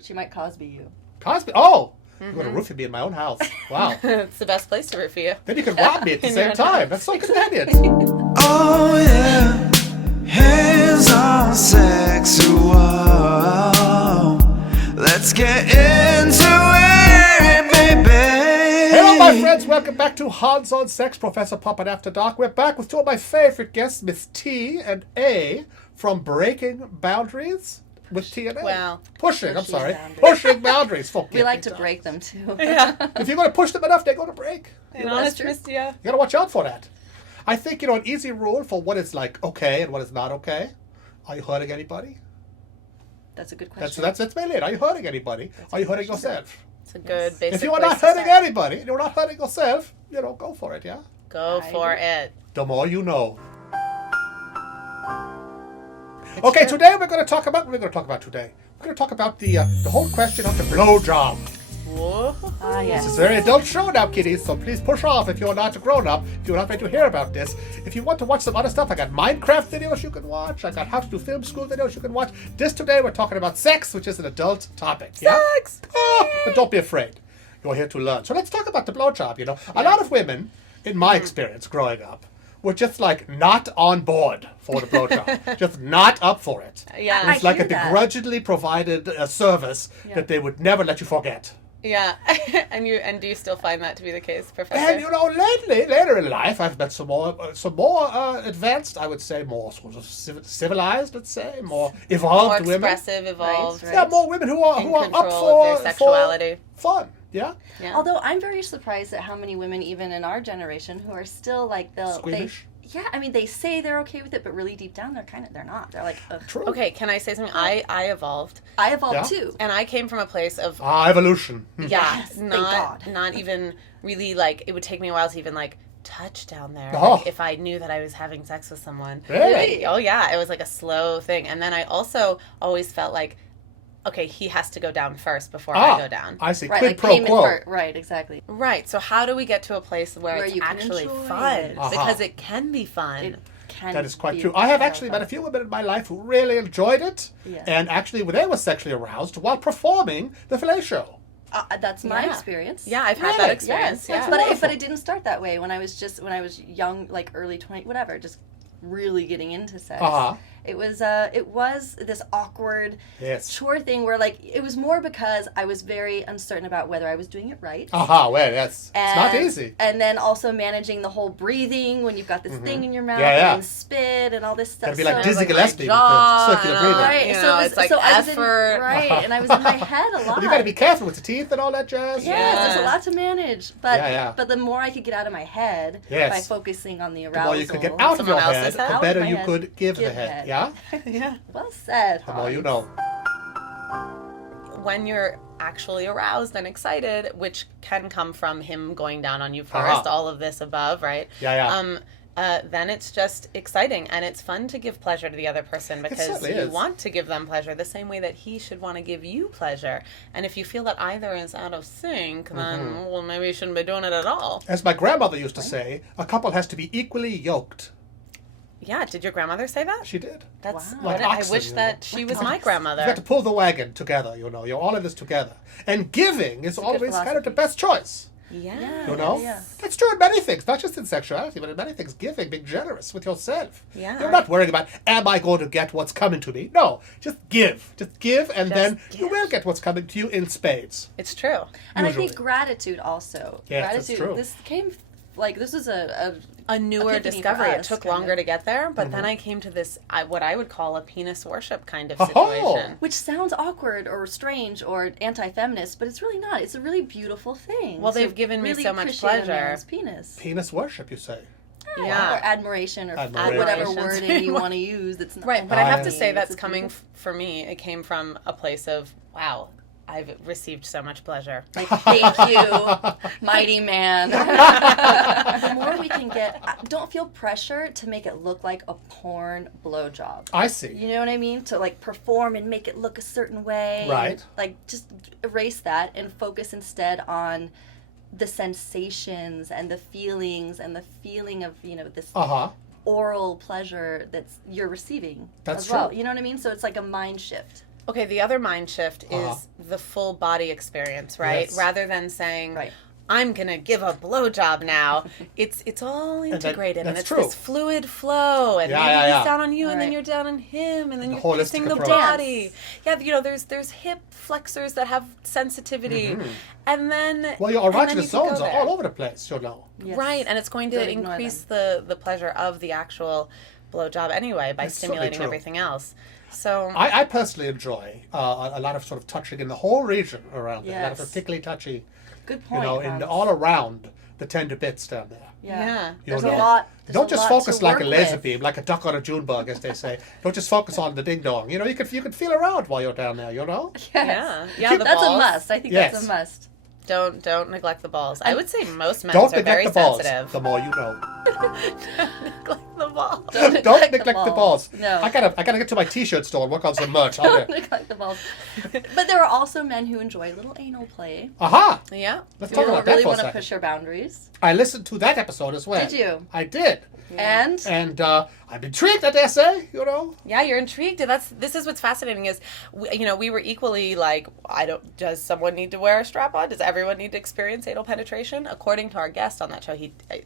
She might Cosby you. Cosby? Oh! You're going to roofie me in my own house. Wow. It's the best place to root for you. Then you can rob me at the In same your time. house. That's so convenient. Oh yeah, hands on sexual. Let's get into it, baby. Hello, my friends. Welcome back to Hans on Sex, Professor Puppet After Dark. We're back with two of my favorite guests, Miss T and A, from Breaking Boundaries with T and A. Wow. Pushing Boundaries. Pushing boundaries. Forgive We me, like to darling. break them too. Yeah. If you're going to push them enough, they're going to break. An Well, honest that's true. Mistia. You got to watch out for that. I think, an easy rule for what is like okay and what is not okay. Are you hurting anybody? That's a good question. That's mainly it. Are you hurting anybody? Are you hurting yourself? It's a good basic If you are place not to hurting start. anybody, and you're not hurting yourself, go for it, yeah? Go I for agree. it. The more you know. Okay, today we're going to talk about the whole question of the blowjob. Whoa. Ah, yes. It's a very adult show now, kiddies, so please push off if you're not a grown-up, if you're not ready to hear about this. If you want to watch some other stuff, I got Minecraft videos you can watch, I got how to do film school videos you can watch. This today we're talking about sex, which is an adult topic. Yeah? Sex! But don't be afraid. You're here to learn. So let's talk about the blowjob, A lot of women, in my experience growing up, were just like not on board for the blowjob. Just not up for it. Yeah. I It's like a hear that. begrudgingly provided service that they would never let you forget. Yeah. and do you still find that to be the case, Professor? And later in life, I've met some more advanced, I would say, more sort of civilized, let's say, more evolved More women. expressive, evolved. Right. Yeah, more women who are In up control for of their sexuality. for fun. Yeah, Yeah. Although I'm very surprised at how many women, even in our generation, who are still like Squeamish? they say they're okay with it, but really deep down they're not. They're like, ugh. true. Okay, can I say something? I evolved. I evolved Yeah. too. And I came from a place of Evolution. yeah, Yes, thank God. not even really like it would take me a while to even like touch down there. Oh. Like, if I knew that I was having sex with someone. Really? Like, oh yeah, it was like a slow thing. And then I also always felt like, okay, he has to go down first before I go down. I see. Right, Quid like pro payment quo. for, right, exactly. Right. So how do we get to a place where Where it's you can actually enjoy fun? it. Uh-huh. Because it can be fun. It can That is quite be true. I have a actually lot met a of few women in my life who really enjoyed it, Yeah. and actually they were sexually aroused while performing the fillet-show. fun. That's my Yeah. experience. Yeah, I've had Really? that experience. Yes, Yeah. but wonderful. it didn't start that way when I was young, like early 20, whatever, just really getting into sex. Uh-huh. It was this awkward Yes. chore thing where like it was more because I was very uncertain about whether I was doing it right. Aha, well, it's not And- easy. And then also managing the whole breathing when you've got this thing in your mouth Yeah, yeah. and spit and all this stuff. Gotta be like So- Dizzy like my Gillespie with the jaw circular and all breathing. that. Right, You so know, it was, it's like so I was effort. right, and I was in my head a lot. But you gotta be careful with the teeth and all that jazz. Yes, there's a Yeah. lot to manage, but Yeah. but the more I could get out of my head Yes. by focusing on the The arousal, more you could get out of your Someone head, else's head? the Out of better my you head. could give the Give head. head. Yeah? Yeah. Well said. The more you Hans. know. When you're actually aroused and excited, which can come from him going down on you 1st Uh-huh. all of this above, right? Yeah. Then it's just exciting and it's fun to give pleasure to the other person because certainly you is. want to give them pleasure the same way that he should want to give you pleasure. And if you feel that either is out of sync, then well, maybe you shouldn't be doing it at all. As my grandmother used to say, a couple has to be equally yoked. Yeah, did your grandmother say that? She did. That's Wow. Like I oxen, wish you know. that she was my You grandmother. got to pull the wagon together, You're all in this together. And giving is good always kind of the philosophy. best choice. Yeah. You know? Yeah. That's true in many things, not just in sexuality, but in many things. Giving, being generous with yourself. Yeah. You're not worrying about, am I going to get what's coming to me? No, just give. Just give, and Just then you give. will get what's coming to you in spades. It's true. And I Usually. think gratitude also. Yes, that's gratitude. true. This came like this was a A newer epiphany for discovery. It us, took kind longer of. to get there, but Mm-hmm. then I came to this, what I would call a penis worship kind of Oh. situation. which sounds awkward or strange or anti-feminist, but it's really not. It's a really beautiful thing. Well, to they've given me really so much appreciate a pleasure. man's penis. Penis worship, you say. Or Yeah. admiration or Admiration. whatever Admiration. wording you want to use. That's not Right, but I have to Right. say It's that's a coming beautiful- for me. It came from a place of, wow, I've received so much pleasure. Like, thank you, mighty man. The more we can get, don't feel pressure to make it look like a porn blowjob. I see. You know what I mean? To like perform and make it look a certain way. Right. And, like just erase that and focus instead on the sensations and the feelings and the feeling of, this Uh-huh. oral pleasure you're receiving That's as well. true. You know what I mean? So it's like a mind shift. Okay, the other mind shift Uh-huh. is the full body experience, right? Yes. Rather than saying, Right. I'm gonna give a blowjob now. It's all that- integrated, and that's it's true. this fluid flow, and Yeah, maybe yeah, yeah. he's down on you, and then Right. you're down on him, and then The you're holistic kissing the approach. body. Yeah, you know, there's hip flexors that have sensitivity, and then Mm-hmm. Well, your and then erogenous you can zones go are there. all over the place, you know. Yes. Right, and it's going to Don't ignore increase them. the pleasure of the actual blowjob anyway by That's certainly stimulating true. everything else. So I personally enjoy a lot of sort of touching in the whole region around there. A lot of Yes. particularly touchy, Good you point. know, Hans. all around the tender bits down there. yeah. You There's know. a lot. there's Don't a just lot focus to like a work laser with. beam, like a duck on a June bug, as they say. Don't just focus on the ding dong. You know, you can feel around while you're down there. You know. Yes. Yeah, the That's balls. a must. I think Yes. that's a must. Don't neglect the balls. I would say most men Don't are very neglect the balls. sensitive. The more you know. Neglect the balls. Don't neglect the balls. No. I gotta get to my T-shirt store and work on some merch. Don't neglect the balls. But there are also men who enjoy a little anal play. Aha! Yeah. Let's Who talk about that really for a want to second. push your boundaries. I listened to that episode as well. Did you? I did. And And I'm intrigued, I dare say, you know. Yeah, you're intrigued. This is what's fascinating is, we were equally like, does someone need to wear a strap on? Does everyone need to experience anal penetration? According to our guest on that show,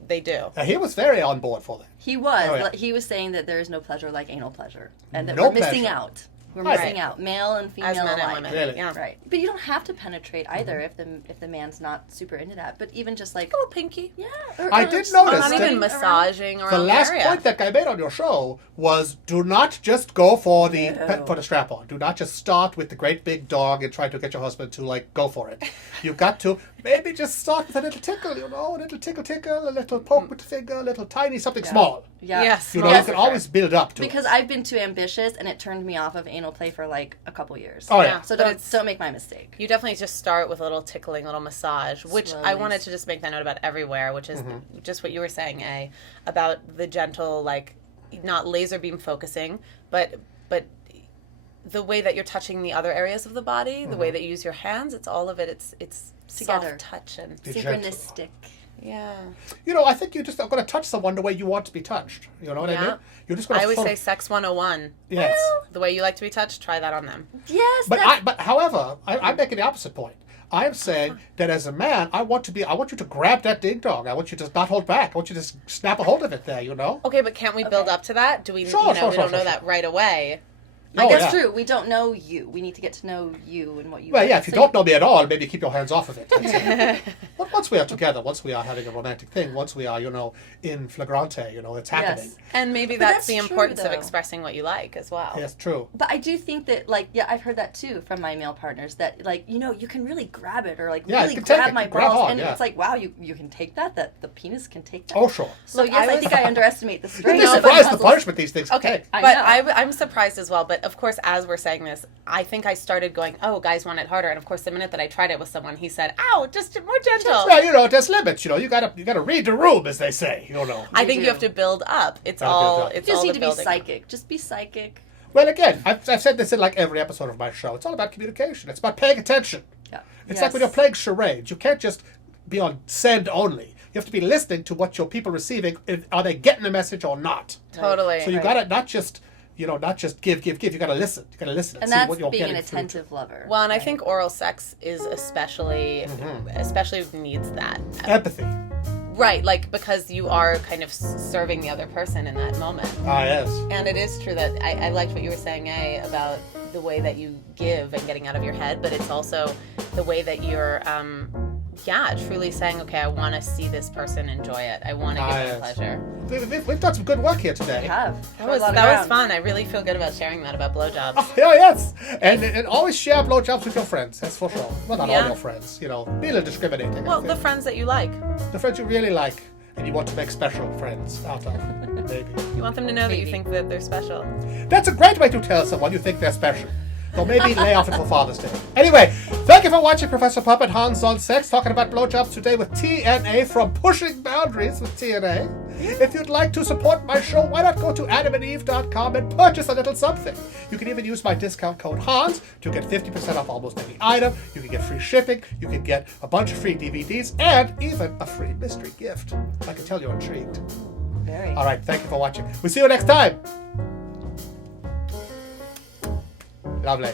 they do. He was very on board for that. he was. Oh, yeah. He was saying that there is no pleasure like anal pleasure. And that No we're missing pleasure. out. We're Right. missing out. Male and female As men and alike. women. Really? Yeah. Right. But you don't have to penetrate either if the man's not super into that. But even just like A little pinky. yeah. I or did just notice Not that- even around. massaging around The last area. point that guy made on your show was do not just go for the No. for the strap on. Do not just start with the great big dog and try to get your husband to like go for it. You've got to maybe just start with a little tickle, you know, a little tickle, a little poke with the finger, a little tiny something small. Yeah. Yes. You know, Yes. you can always build up to Because it. I've been too ambitious and it turned me off of anal play for like a couple years. Oh yeah. So But don't make my mistake. You definitely just start with a little tickling, a little massage, which I Slowly. wanted to just make that note about everywhere, which is Mm-hmm. just what you were saying, about the gentle, like, not laser beam focusing, but the way that you're touching the other areas of the body, the Mm-hmm. way that you use your hands, it's all of it. It's Together. soft touch and Be gentle. Synchronistic. yeah. You know, I think you just are going to touch someone the way you want to be touched. You know what I Yeah. mean? You're just going I to. always say sex 101. yes. The way you like to be touched, try that on them. Yes. But however, I'm making the opposite point. I'm saying that as a man, I want you to grab that ding dong. I want you to not hold back. I want you to snap a hold of it there. You know. Okay, but can't we build up to that? Do we? Sure, sure, we sure, don't know sure, that right away. Oh, That's yeah. true. We don't know you. We need to get to know you and what you. Well, like. yeah. If you So don't know me at all, maybe keep your hands off of it. But once we are together, once we are having a romantic thing, once we are, in flagrante, it's happening. Yes. And maybe But that's the that's true, importance of though. expressing what you like as well. Yes, true. But I do think that, I've heard that too from my male partners that, you can really grab it or Yeah, really you can take grab it. my You grab balls, on, and yeah. it's like, wow, you can take that the penis can take that. Oh, sure. So Look, yes, I I was- think I underestimate the You'd strength. be of my surprised the muscles. punishment these things can Okay, take. I but know. I'm surprised as well. But of course, as we're saying this, I think I started going, oh, guys want it harder. And of course, the minute that I tried it with someone, he said, ow, just more gentle. Well, there's limits. You gotta read the room, as they say. I think do. you have to build up. It's Gotta all. build up. It's You just all need the to be building. psychic. Just be psychic. Well, again, I've said this in like every episode of my show. It's all about communication. It's about paying attention. Yeah. It's like when you're playing charades. You can't just be on send only. You have to be listening to what your people are receiving. Are they getting the message or not? Totally. So you gotta not just give. You gotta listen. You gotta listen and, And see that's what you're being an getting through. attentive lover. Well, and I think oral sex is especially needs that. Empathy. Right, like because you are kind of serving the other person in that moment. Ah, yes. And it is true that I liked what you were saying, about the way that you give and getting out of your head, but it's also the way that you're, truly saying, okay, I want to see this person enjoy it. I want to give them yes. pleasure. We've done some good work here today. We have. That was fun. I really feel good about sharing that about blowjobs. Oh, yeah, yes. And always share blowjobs with your friends. That's for sure. Well, not all Yeah. your friends. Be a little discriminating. I Well, think. the friends that you like. The friends you really like and you want to make special friends out of, maybe. You want them to know that you Maybe. think that they're special. That's a great way to tell someone you think they're special. So maybe lay off until Father's Day. Anyway, thank you for watching Professor Puppet Hans on Sex, talking about blowjobs today with TNA from Pushing Boundaries with TNA. If you'd like to support my show, why not go to adamandeve.com and purchase a little something? You can even use my discount code HANS to get 50% off almost any item. You can get free shipping, you can get a bunch of free DVDs, and even a free mystery gift. I can tell you're intrigued. Very. All right, thank you for watching. We'll see you next time. Lovely.